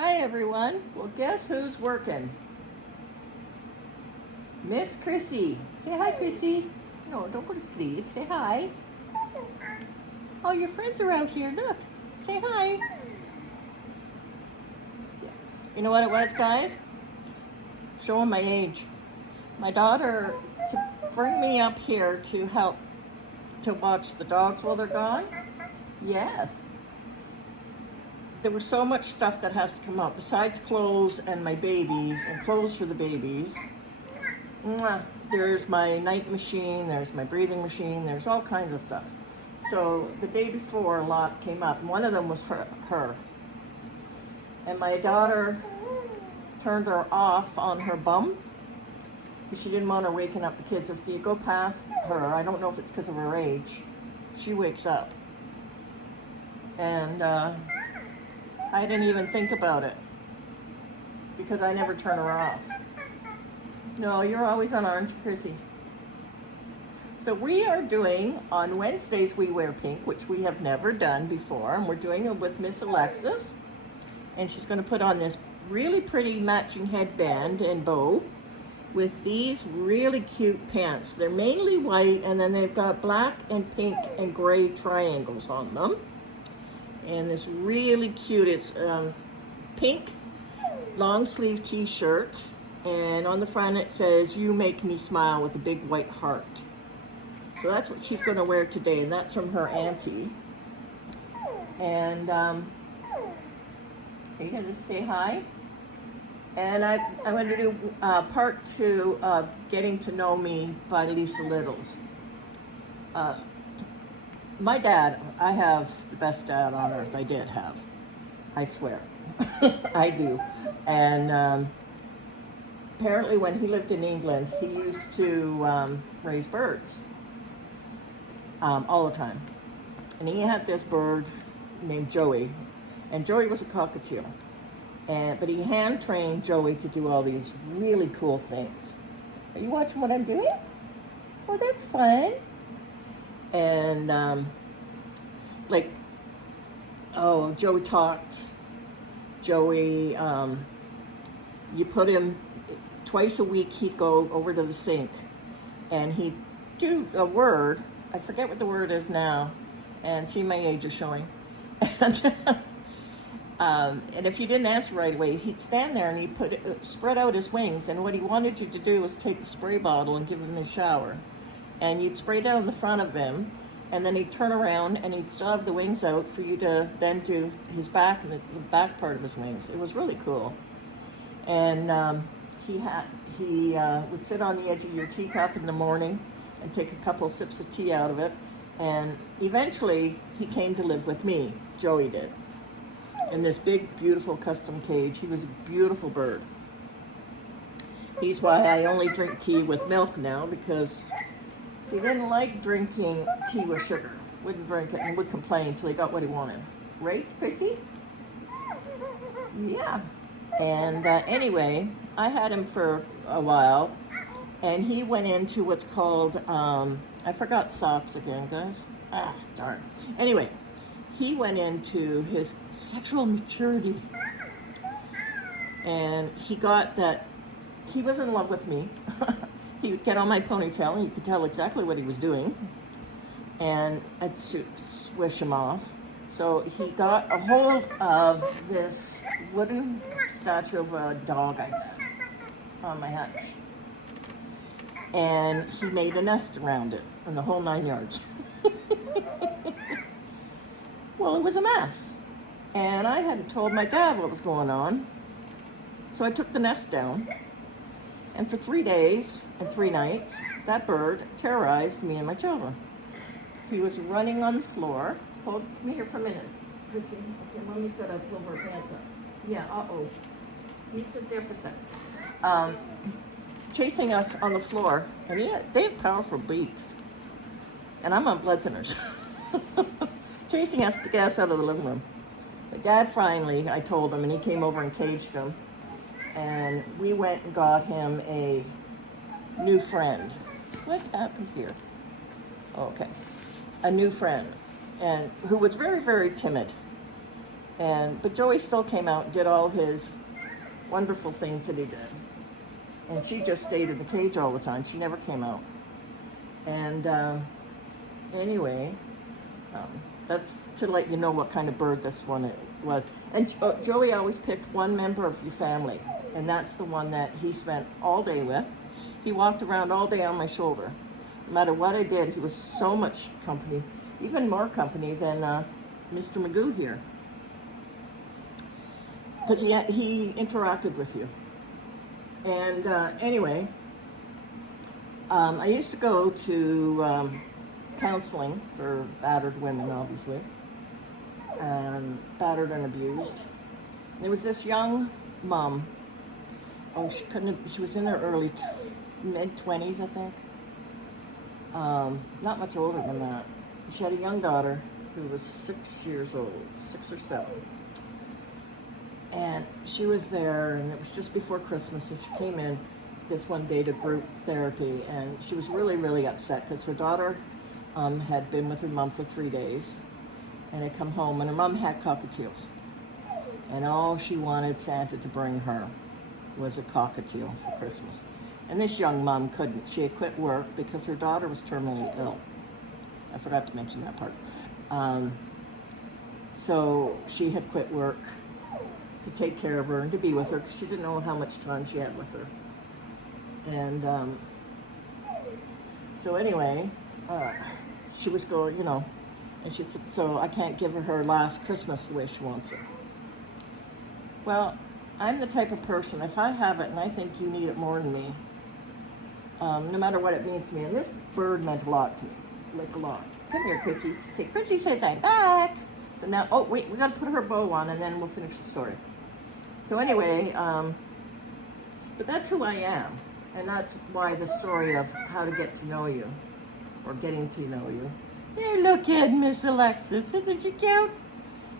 Hi everyone. Well, guess who's working? Miss Chrissy. Say hi, Chrissy. No, don't go to sleep. Say hi. Oh, your friends are out here. Look. Say hi. You know what it was, guys? Showing my age. My daughter to bring me up here to help to watch the dogs while they're gone. Yes. There was so much stuff that has to come out besides clothes and my babies and clothes for the babies. There's my night machine, there's my breathing machine, there's all kinds of stuff. So the day before, a lot came up, and one of them was her. And my daughter turned her off on her bum because she didn't want her waking up the kids. If you go past her, I don't know if it's because of her age, she wakes up. And I didn't even think about it because I never turn her off. No, you're always on, aren't you, Chrissy? So we are doing, on Wednesdays we wear pink, which we have never done before, and we're doing it with Miss Alexis. And she's going to put on this really pretty matching headband and bow with these really cute pants. They're mainly white, and then they've got black and pink and gray triangles on them. And this really cute, it's pink long sleeve t-shirt, and on the front it says, "You make me smile," with a big white heart. So that's what she's going to wear today, and that's from her auntie. And are you going to say hi? And I'm going to do part 2 of Getting to Know Me by Lisa Littles. My dad, I have the best dad on earth. I did have. I swear. I do. And apparently when he lived in England, he used to raise birds all the time. And he had this bird named Joey. And Joey was a cockatiel. But he hand-trained Joey to do all these really cool things. Are you watching what I'm doing? Oh, that's fun. And Joey talked. Joey, you put him twice a week, he'd go over to the sink and he'd do a word. I forget what the word is now, and see, my age is showing. And if you didn't answer right away, he'd stand there and he'd spread out his wings, and what he wanted you to do was take the spray bottle and give him a shower. And you'd spray down the front of him, and then he'd turn around and he'd still have the wings out for you to then do his back and the back part of his wings. It was really cool. And he would sit on the edge of your teacup in the morning and take a couple sips of tea out of it. And eventually he came to live with me, Joey did, in this big, beautiful custom cage. He was a beautiful bird. He's why I only drink tea with milk now, because he didn't like drinking tea with sugar. Wouldn't drink it and would complain until he got what he wanted. Right, Chrissy? Yeah. And anyway, I had him for a while, and he went into what's called, I forgot socks again, guys. Ah, darn. Anyway, he went into his sexual maturity, and he got that, he was in love with me. He would get on my ponytail, and you could tell exactly what he was doing, and I'd swish him off. So he got a hold of this wooden statue of a dog I had on my hutch, and he made a nest around it, and the whole 9 yards. Well, it was a mess, and I hadn't told my dad what was going on, so I took the nest down. And for 3 days and 3 nights, that bird terrorized me and my children. He was running on the floor. Hold me here for a minute, Chrissy. Okay, Mommy's got to pull her pants up. Yeah, uh-oh. You sit there for a second. Chasing us on the floor. And they have powerful beaks. And I'm on blood thinners. Chasing us to get us out of the living room. But Dad finally, I told him, and he came over and caged him. And we went and got him a new friend. What happened here? Okay. A new friend, and who was very, very timid. But Joey still came out and did all his wonderful things that he did. And she just stayed in the cage all the time. She never came out. And anyway, that's to let you know what kind of bird this one was. And Joey always picked one member of your family, and that's the one that he spent all day with. He walked around all day on my shoulder. No matter what I did, he was so much company, even more company than Mr. Magoo here. Because he interacted with you. And anyway, I used to go to counseling for battered women, obviously, battered and abused. And there was this young mom. Oh, she was in her mid-20s, I think. Not much older than that. She had a young daughter who was 6 years old, 6 or 7. And she was there, and it was just before Christmas, and she came in this one day to group therapy, and she was really, really upset because her daughter had been with her mom for 3 days and had come home, and her mom had cockatiels. And all she wanted Santa to bring her was a cockatiel for Christmas. And this young mom couldn't. She had quit work because her daughter was terminally ill. I forgot to mention that part. So she had quit work to take care of her and to be with her because she didn't know how much time she had with her. And so anyway, she was going, and she said, so I can't give her last Christmas the way she wants it. Well, I'm the type of person, if I have it and I think you need it more than me, no matter what it means to me, and this bird meant a lot to me, like a lot. Come here, Chrissy. Chrissy says I'm back. So now, oh wait, we got to put her bow on and then we'll finish the story. So anyway, but that's who I am. And that's why the story of how to get to know you, or getting to know you. Hey, look at Miss Alexis. Isn't she cute?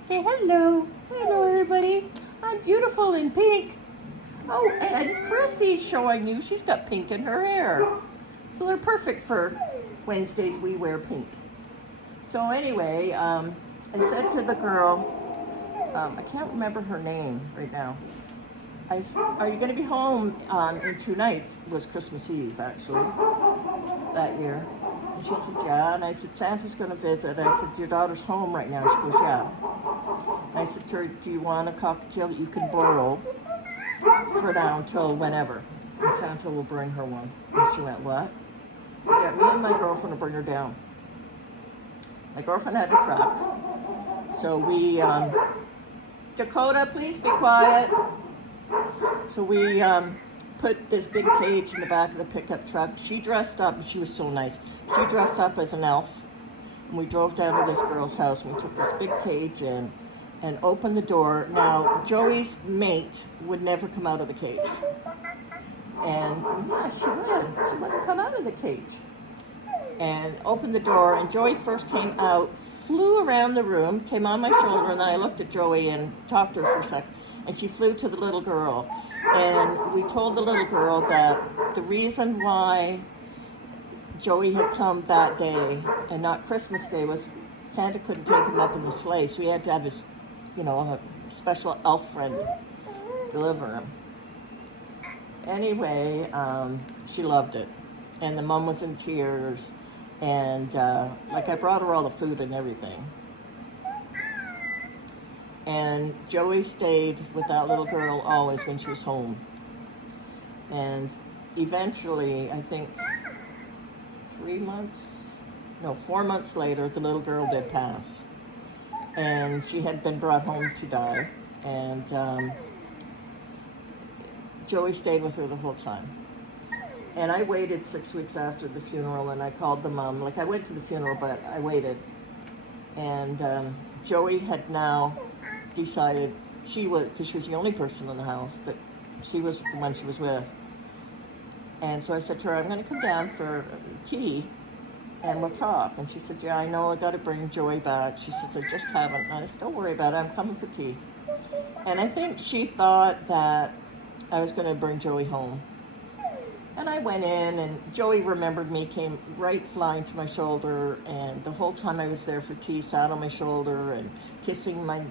Say hello. Hello, everybody. I'm beautiful in pink. Oh, and Chrissy's showing you. She's got pink in her hair. So they're perfect for Wednesdays we wear pink. So anyway, I said to the girl, I can't remember her name right now. I said, are you going to be home in 2 nights? It was Christmas Eve, actually, that year. And she said, yeah. And I said, Santa's going to visit. I said, your daughter's home right now. She goes, yeah. And I said to her, do you want a cockatiel that you can borrow for now until whenever? And Santa will bring her one. And she went, what? I said, yeah, me and my girlfriend will bring her down. My girlfriend had a truck. So we, Dakota, please be quiet. So we put this big cage in the back of the pickup truck. She dressed up, she was so nice. She dressed up as an elf. And we drove down to this girl's house and we took this big cage in and opened the door. Now, Joey's mate would never come out of the cage. And yeah, she wouldn't. She wouldn't come out of the cage. And opened the door, and Joey first came out, flew around the room, came on my shoulder, and then I looked at Joey and talked to her for a second. And she flew to the little girl. And we told the little girl that the reason why Joey had come that day and not Christmas Day was Santa couldn't take him up in the sleigh, so he had to have his, a special elf friend deliver him. Anyway, she loved it. And the mom was in tears. And I brought her all the food and everything. And Joey stayed with that little girl always when she was home. And eventually, I think 4 months later, the little girl did pass. And she had been brought home to die. And Joey stayed with her the whole time. And I waited 6 weeks after the funeral, and I called the mom. I went to the funeral, but I waited. And Joey had now decided because she was the only person in the house, that she was the one she was with. And so I said to her, I'm going to come down for tea, and we'll talk. And she said, yeah, I know, I got to bring Joey back. She said, I just haven't. And I said, don't worry about it, I'm coming for tea. And I think she thought that I was going to bring Joey home. And I went in, and Joey remembered me, came right flying to my shoulder, and the whole time I was there for tea, sat on my shoulder and kissing my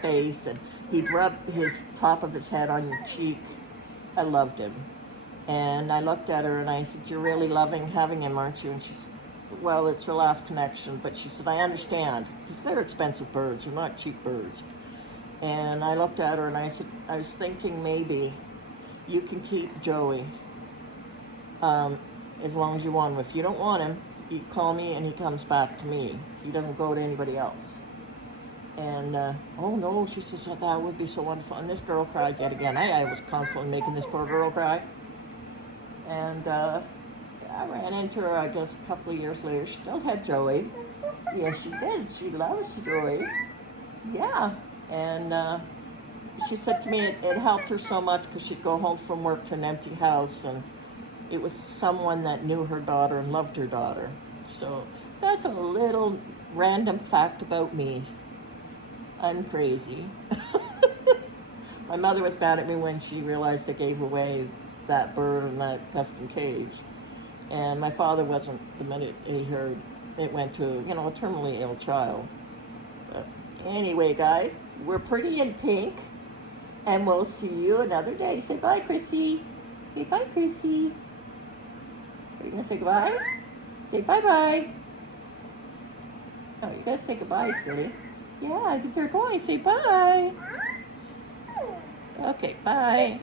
face, and he'd rub his top of his head on your cheek. I loved him. And I looked at her and I said, "You're really loving having him, aren't you?" And she said, "Well, it's her last connection." But she said, "I understand, because they're expensive birds. They're not cheap birds." And I looked at her and I said, "I was thinking maybe you can keep Joey as long as you want him. If you don't want him, you call me and he comes back to me. He doesn't go to anybody else." And, "Oh no," she says, "that would be so wonderful." And this girl cried yet again. I was constantly making this poor girl cry. And I ran into her, I guess, a couple of years later. She still had Joey. Yes, she did. She loves Joey. Yeah. And she said to me it helped her so much because she'd go home from work to an empty house, and it was someone that knew her daughter and loved her daughter. So that's a little random fact about me. I'm crazy. My mother was mad at me when she realized I gave away that bird in that custom cage. And my father wasn't, the minute he heard it went to, a terminally ill child. But anyway, guys, we're pretty in pink, and we'll see you another day. Say bye, Chrissy. Say bye, Chrissy. Are you going to say goodbye? Say bye-bye. Oh, you got to say goodbye, silly. Yeah, they're going. Say bye. Okay, bye.